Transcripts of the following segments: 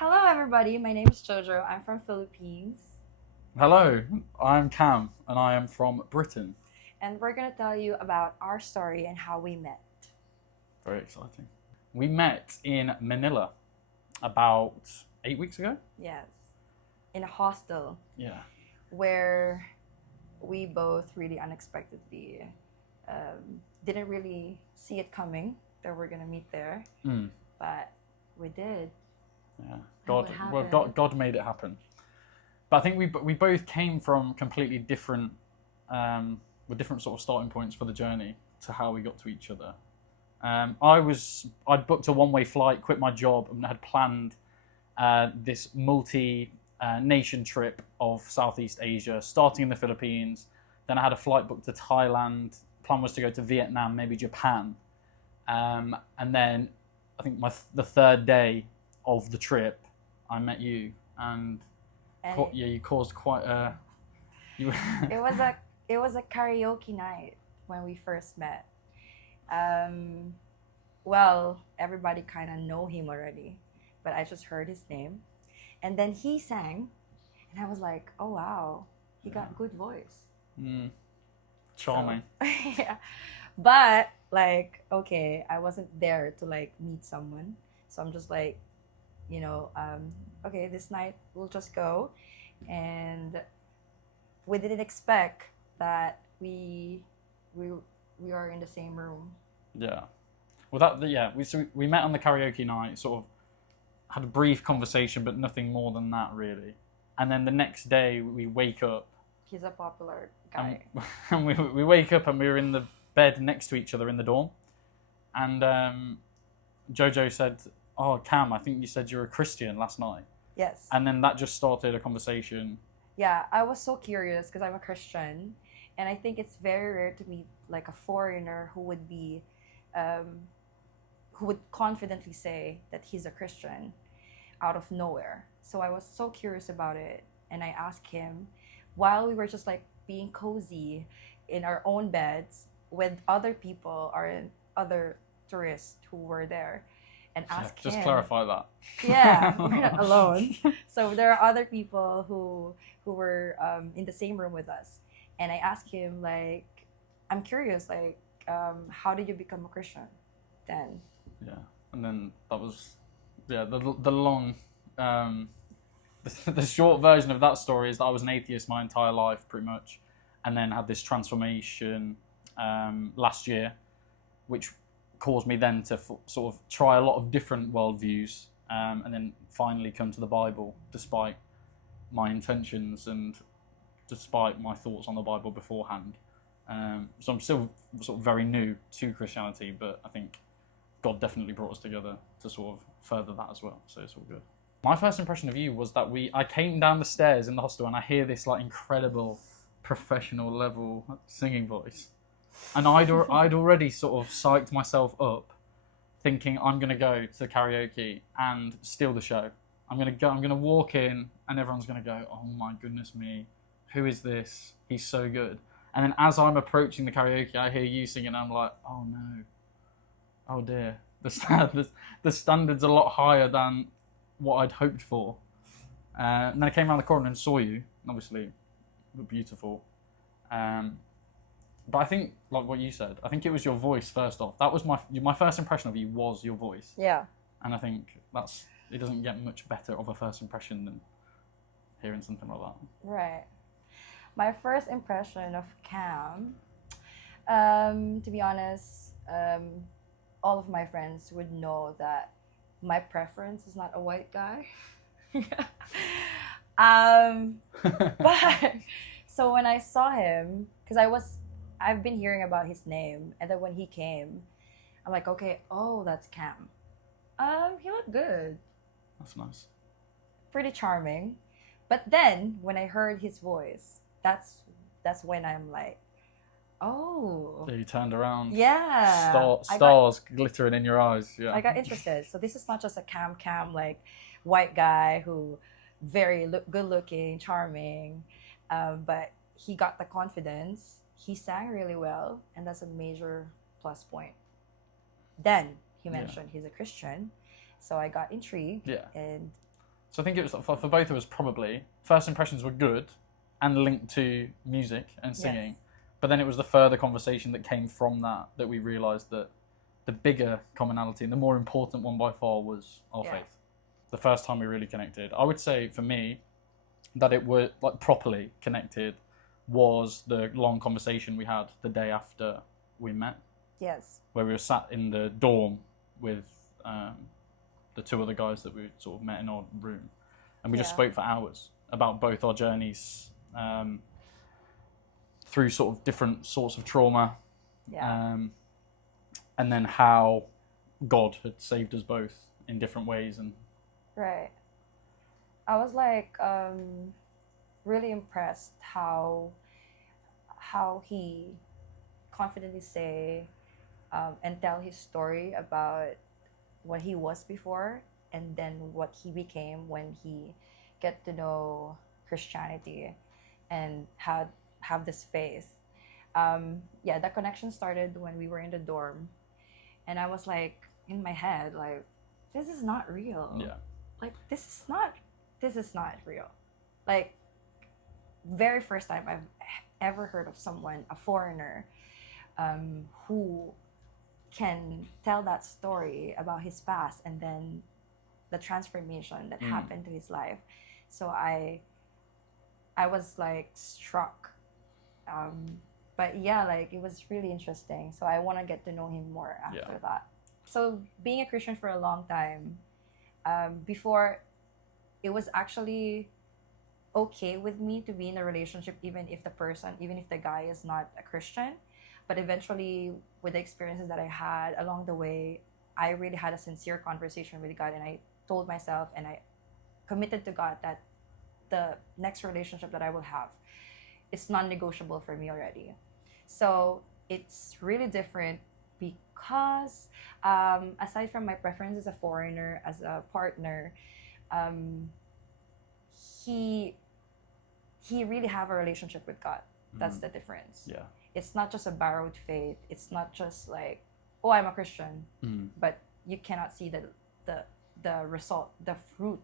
Hello, everybody. My name is Jojo. I'm from Philippines, Hello, I'm Cam and I am from Britain. and we're gonna tell you about our story and how we met. Very exciting. We met in Manila about 8 weeks ago. Yes, in a hostel Yeah. where we both really unexpectedly didn't really see it coming that we're gonna meet there, Mm, but we did. yeah. What God made it happen. But I think we both came from completely different, with different sort of starting points for the journey to how we got to each other. I'd booked a one-way flight, quit my job, and had planned this multi-nation trip of Southeast Asia, starting in the Philippines. Then I had a flight booked to Thailand. Plan was to go to Vietnam, maybe Japan, and then I think the third day of the trip, I met you, and And you caused quite a. You, it was a karaoke night when we first met. Um, well, everybody kind of know him already, but I just heard his name, and then he sang, and I was like, oh wow, he got good voice. mm, charming. So, yeah, but like, okay, I wasn't there to like meet someone, so I'm just like, okay, this night we'll just go, and we didn't expect that we we are in the same room. Yeah. Well, we met on the karaoke night, sort of had a brief conversation, but nothing more than that really. And then the next day we wake up, He's a popular and, guy. and we wake up and we were in the bed next to each other in the dorm, and Jojo said, "Oh, Cam, I think you said you're a Christian last night," Yes. and then that just started a conversation. Yeah, I was so curious because I'm a Christian, and I think it's very rare to meet like a foreigner um, who would confidently say that he's a Christian out of nowhere. So I was so curious about it, and I asked him while we were just like being cozy in our own beds with other people or other tourists who were there, and asked Just him. clarify that. Yeah, we're not alone. So there are other people who were in the same room with us, and I asked him like, I'm curious, like, how did you become a Christian? Then. Yeah, and then that was, the long, the short version of that story is that I was an atheist my entire life, pretty much, and then had this transformation last year, which caused me then to sort of try a lot of different worldviews, and then finally come to the Bible, despite my intentions and despite my thoughts on the Bible beforehand. So I'm still sort of very new to Christianity, but I think God definitely brought us together to sort of further that as well. So it's all good. My first impression of you was that I came down the stairs in the hostel and I hear this like incredible professional level singing voice, and I'd already sort of psyched myself up, thinking I'm gonna go to the karaoke and steal the show. I'm gonna walk in and everyone's gonna go, oh my goodness me, who is this? He's so good. And then as I'm approaching the karaoke, I hear you singing, and I'm like, oh no, oh dear, the standard's a lot higher than what I'd hoped for. And then I came around the corner and saw you. Obviously, you were beautiful. But I think, like what you said, I think it was your voice first off. That was my first impression of you was your voice. Yeah. And I think it doesn't get much better of a first impression than hearing something like that. Right. My first impression of Cam, to be honest, all of my friends would know that my preference is not a white guy. But so when I saw him, because I've been hearing about his name, and then when he came, I'm like, okay, oh, that's Cam. He looked good, That's nice. pretty charming. But then when I heard his voice, that's when I'm like, oh, Yeah, you turned around. yeah, Stars glittering in your eyes. Yeah. I got interested. So this is not just a Cam like white guy who very good looking, charming, but he got the confidence. He sang really well, and that's a major plus point. Then he mentioned he's a Christian, so I got intrigued, Yeah. and So I think it was for both of us probably. First impressions were good and linked to music and singing. Yes. But then it was the further conversation that came from that we realised that the bigger commonality and the more important one by far was our faith. The first time we really connected. I would say for me that it were like properly connected was the long conversation we had the day after we met. Yes. Where we were sat in the dorm with the two other guys that we sort of met in our room. And we just spoke for hours about both our journeys through sort of different sorts of trauma, and then how God had saved us both in different ways. And right, I was like really impressed how he confidently say and tell his story about what he was before and then what he became when he get to know Christianity and have this faith. That connection started when we were in the dorm, and I was like in my head like, this is not real. Like this is not real. Like very first time I've ever heard of someone, a foreigner, who can tell that story about his past and then the transformation that happened to his life. So I was like struck. But yeah, like it was really interesting. So I want to get to know him more after that. So being a Christian for a long time, before it was actually okay with me to be in a relationship even if the guy is not a Christian. But eventually, with the experiences that I had along the way, I really had a sincere conversation with God, and I told myself and I committed to God that the next relationship that I will have is non-negotiable for me already. So it's really different because aside from my preference as a foreigner, as a partner, he really have a relationship with God. That's the difference. Yeah. It's not just a borrowed faith. It's not just like, oh, I'm a Christian, but you cannot see the result, the fruit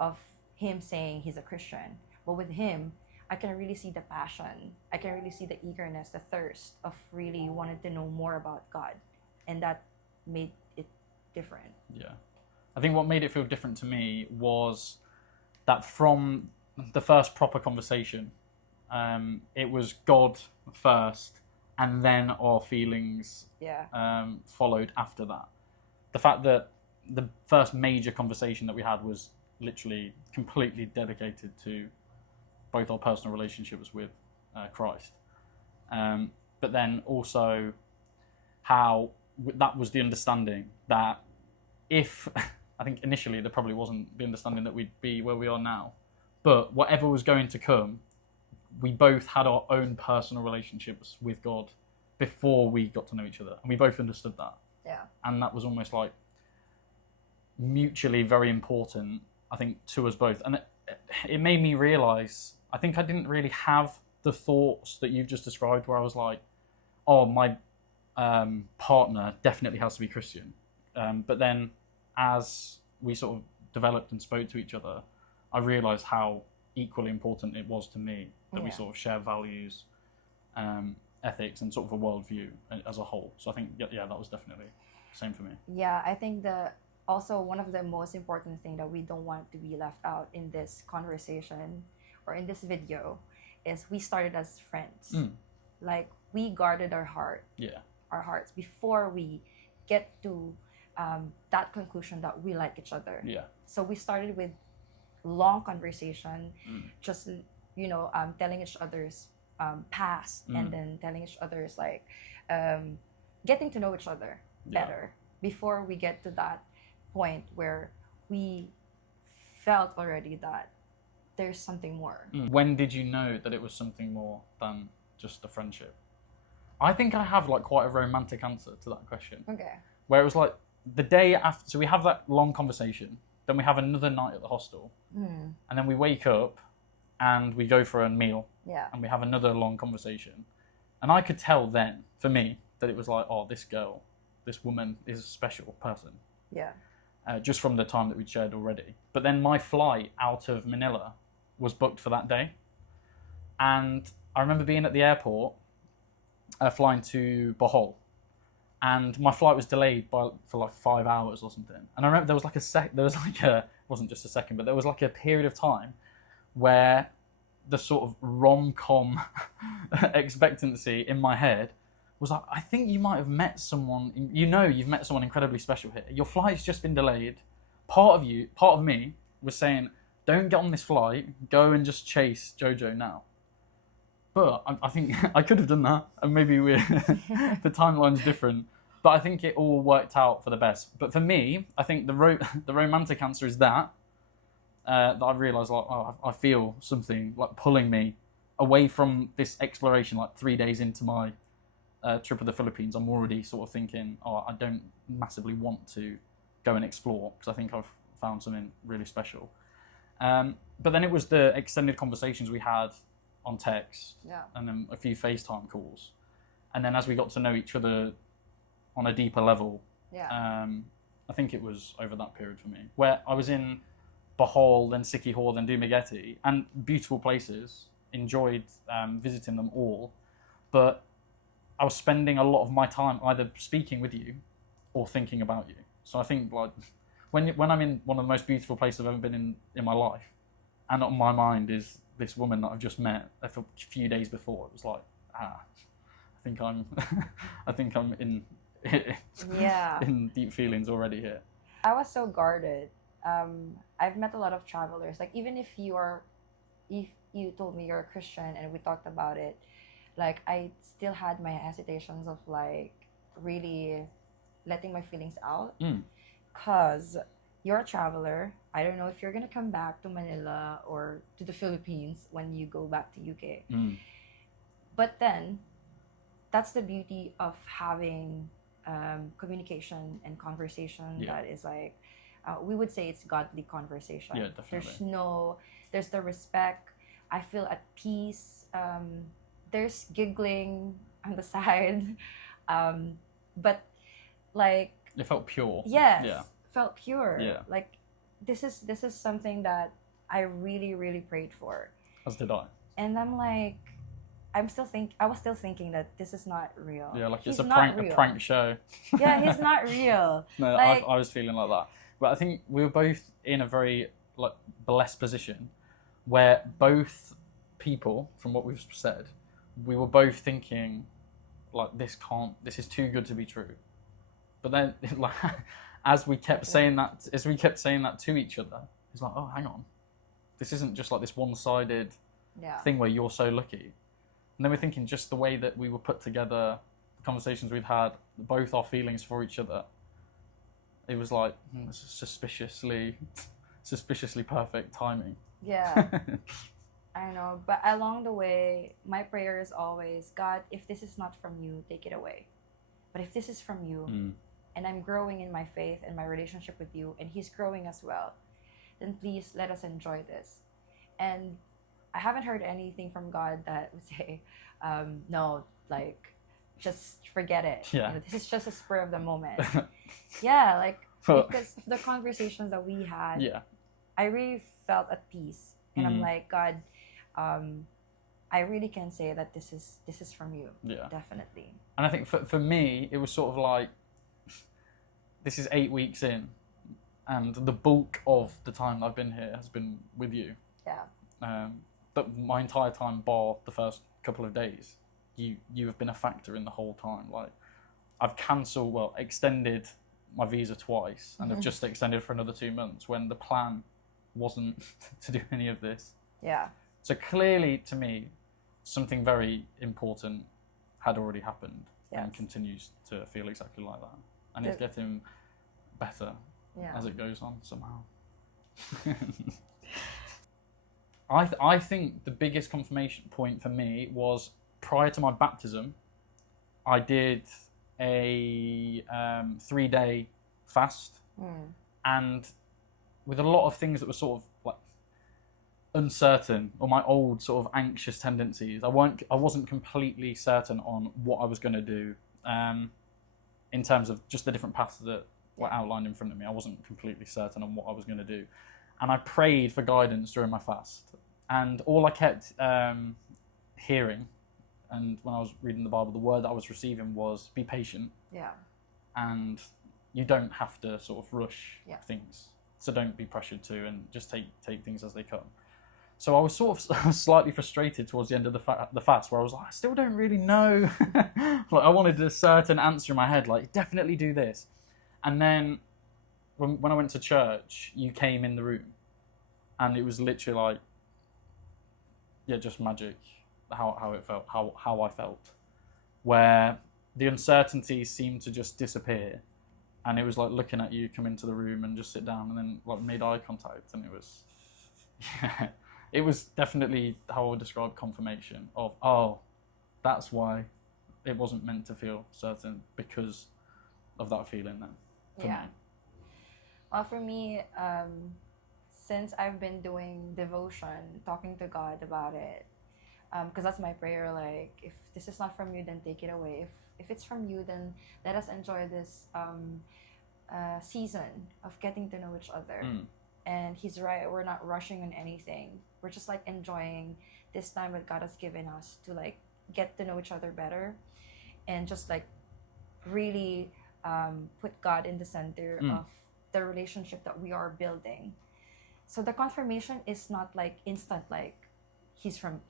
of him saying he's a Christian. But with him, I can really see the passion. I can really see the eagerness, the thirst of really wanting to know more about God, and that made it different. Yeah, I think what made it feel different to me was that from the first proper conversation, it was God first, and then our feelings followed after that. The fact that the first major conversation that we had was literally completely dedicated to both our personal relationships with Christ, but then also how that was the understanding that if I think initially there probably wasn't the understanding that we'd be where we are now, but whatever was going to come, we both had our own personal relationships with God before we got to know each other, and we both understood that. Yeah. And that was almost like mutually very important, I think, to us both. And it made me realise, I think I didn't really have the thoughts that you've just described, where I was like, oh, my partner definitely has to be Christian. But then as we sort of developed and spoke to each other, I realised how equally important it was to me that we sort of share values, ethics, and sort of a worldview as a whole. So I think, that was definitely the same for me. Yeah, I think also one of the most important thing that we don't want to be left out in this conversation or in this video is we started as friends. Like we guarded our hearts before we get to that conclusion that we like each other. Yeah. So we started with long conversation, just telling each other's past, and then telling each other's like getting to know each other better before we get to that point where we felt already that there's something more. When did you know that it was something more than just a friendship? I think I have like quite a romantic answer to that question. Okay. Where it was like the day after, so we have that long conversation, then we have another night at the hostel, and then we wake up and we go for a meal, and we have another long conversation. And I could tell then, for me, that it was like, oh, this woman is a special person. Yeah. just from the time that we'd shared already. But then my flight out of Manila was booked for that day. And I remember being at the airport, flying to Bohol. And my flight was delayed for like 5 hours or something. And I remember there was like it wasn't just a second, but there was like a period of time where the sort of rom-com expectancy in my head was like, I think you might have met someone, you've met someone incredibly special here. Your flight's just been delayed. Part of me was saying, don't get on this flight, go and just chase Jojo now. But I think I could have done that, and maybe the timeline's different. But I think it all worked out for the best. But for me, I think the romantic answer is that I realised, like, I feel something like pulling me away from this exploration. Like 3 days into my trip of the Philippines, I'm already sort of thinking, I don't massively want to go and explore, because I think I've found something really special. But then it was the extended conversations we had on text, and then a few FaceTime calls, and then as we got to know each other on a deeper level, I think it was over that period for me, where I was in Bohol, then Siquijor, then Dumaguete, and beautiful places, enjoyed visiting them all, but I was spending a lot of my time either speaking with you or thinking about you. So I think, like, when I'm in one of the most beautiful places I've ever been in my life, and on my mind is this woman that I've just met a few days before, it was like, I think I'm in in deep feelings already here. I was so guarded. I've met a lot of travelers. Like, even if you told me you're a Christian and we talked about it, like, I still had my hesitations of like really letting my feelings out, because you're a traveler. I don't know if you're gonna come back to Manila or to the Philippines when you go back to UK. But then, that's the beauty of having communication and conversation that is like, we would say it's godly conversation. Yeah, definitely. There's the respect. I feel at peace. There's giggling on the side, but like, it felt pure. Yes, yeah, felt pure. Yeah. Like, this is something that I really, really prayed for. As did I. And I'm like, I was still thinking that this is not real. Yeah, like He's it's not a prank show. Yeah, he's not real. No, like, I was feeling like that. But I think we were both in a very like blessed position where both people, from what we've said, we were both thinking like, this is too good to be true. But then, like, as we kept saying that to each other, it's like, oh, hang on, this isn't just like this one-sided thing where you're so lucky. And then we're thinking, just the way that we were put together, the conversations we've had, both our feelings for each other, it was like, this is suspiciously perfect timing. Yeah. I know, but along the way, my prayer is always, God, if this is not from you, take it away. But if this is from you, and I'm growing in my faith and my relationship with you, and he's growing as well, then please let us enjoy this. And I haven't heard anything from God that would say, no, like, just forget it. Yeah. You know, this is just a spur of the moment. Yeah, like, because of the conversations that we had, I really felt at peace. And I'm like, God, I really can say that this is from you. Yeah. Definitely. And I think for me, it was sort of like, this is 8 weeks in, and the bulk of the time I've been here has been with you. Yeah. But my entire time, bar the first couple of days, you have been a factor in the whole time. Like, I've extended my visa twice, and I've just extended for another 2 months when the plan wasn't to do any of this. Yeah. So clearly, to me, something very important had already happened, and continues to feel exactly like that. And it's getting better as it goes on somehow. I think the biggest confirmation point for me was prior to my baptism, I did a 3-day fast, and with a lot of things that were sort of like uncertain, or my old sort of anxious tendencies, I wasn't completely certain on what I was going to do, in terms of just the different paths that were outlined in front of me. I wasn't completely certain on what I was going to do. And I prayed for guidance during my fast. And all I kept hearing, and when I was reading the Bible, the word that I was receiving was be patient. Yeah. And you don't have to sort of rush Yeah. things. So don't be pressured to, and just take things as they come. So I was sort of slightly frustrated towards the end of the fast, where I was like, I still don't really know. Like I wanted a certain answer in my head, like definitely do this. And then when I went to church, you came in the room, and it was literally like, yeah, just magic. How it felt, how I felt, where the uncertainty seemed to just disappear, and it was like looking at you come into the room and just sit down, and then like made eye contact, and it was, yeah, it was definitely how I would describe confirmation of, oh, that's why it wasn't meant to feel certain, because of that feeling then. For me. Well, for me, since I've been doing devotion, talking to God about it, because that's my prayer, like if this is not from you, then take it away. If it's from you, then let us enjoy this season of getting to know each other. And he's right, we're not rushing on anything. We're just like enjoying this time that God has given us to like get to know each other better, and just like really put God in the center of the relationship that we are building. So the confirmation is not like instant, like he's from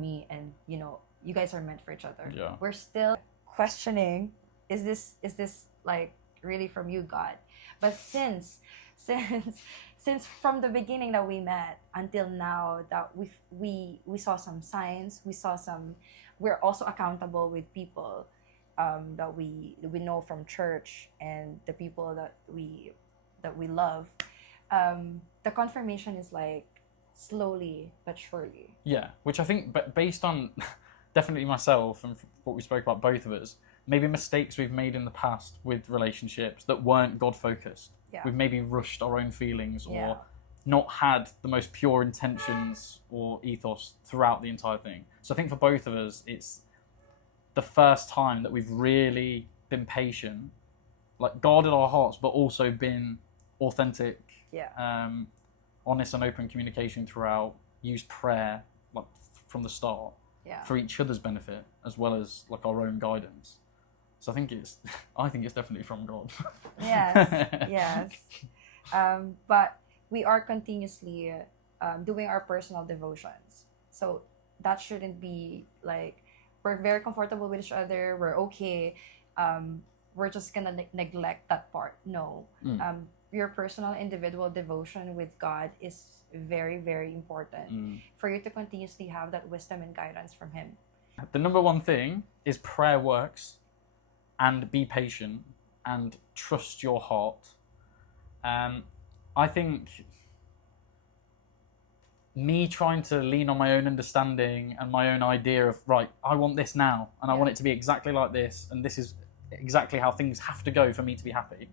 me, and you know, you guys are meant for each other. Yeah. We're still questioning, is this like really from you, God? But since from the beginning that we met until now, that we saw some signs, we're also accountable with people that we know from church, and the people that we love. The confirmation is like slowly but surely. Yeah, which I think, but based on definitely myself and what we spoke about, both of us, maybe mistakes we've made in the past with relationships that weren't God focused. Yeah. We've maybe rushed our own feelings, or Yeah. not had the most pure intentions or ethos throughout the entire thing. So I think for both of us, it's the first time that we've really been patient, like guarded our hearts, but also been authentic, honest and open communication throughout, used prayer like from the start for each other's benefit as well as like our own guidance. So I think it's definitely from God. Yes. But we are continuously doing our personal devotions, so that shouldn't be like we're very comfortable with each other, we're okay, we're just gonna neglect that part. No. Your personal individual devotion with God is very, very important for you to continuously have that wisdom and guidance from him. The number one thing is prayer works, and be patient and trust your heart. I think me trying to lean on my own understanding and my own idea of, right, I want this now, and I want it to be exactly like this, and this is exactly how things have to go for me to be happy.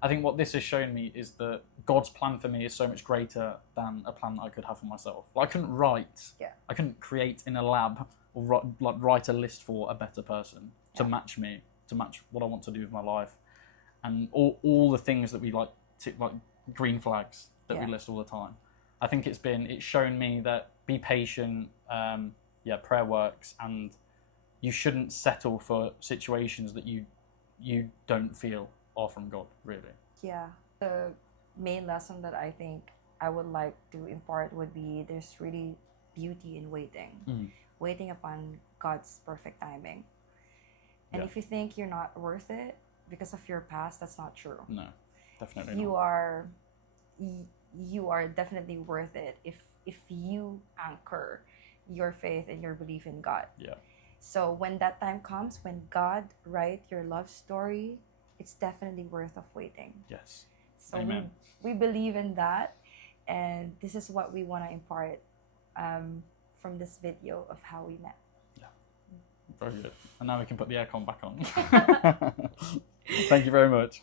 I think what this has shown me is that God's plan for me is so much greater than a plan that I could have for myself. Like, I couldn't create in a lab or write a list for a better person to match me, to match what I want to do with my life, and all the things that we like green flags that we list all the time. I think it's shown me that be patient, prayer works, and you shouldn't settle for situations that you don't feel are from God, really. Yeah. The main lesson that I think I would like to impart would be there's really beauty in waiting. Waiting upon God's perfect timing. And if you think you're not worth it because of your past, that's not true. No, definitely not. You are definitely worth it if you anchor your faith and your belief in God. Yeah. So when that time comes, when God writes your love story, it's definitely worth of waiting. Yes. So Amen. we believe in that, and this is what we want to impart from this video of how we met. Yeah. Very good. And now we can put the aircon back on. Thank you very much.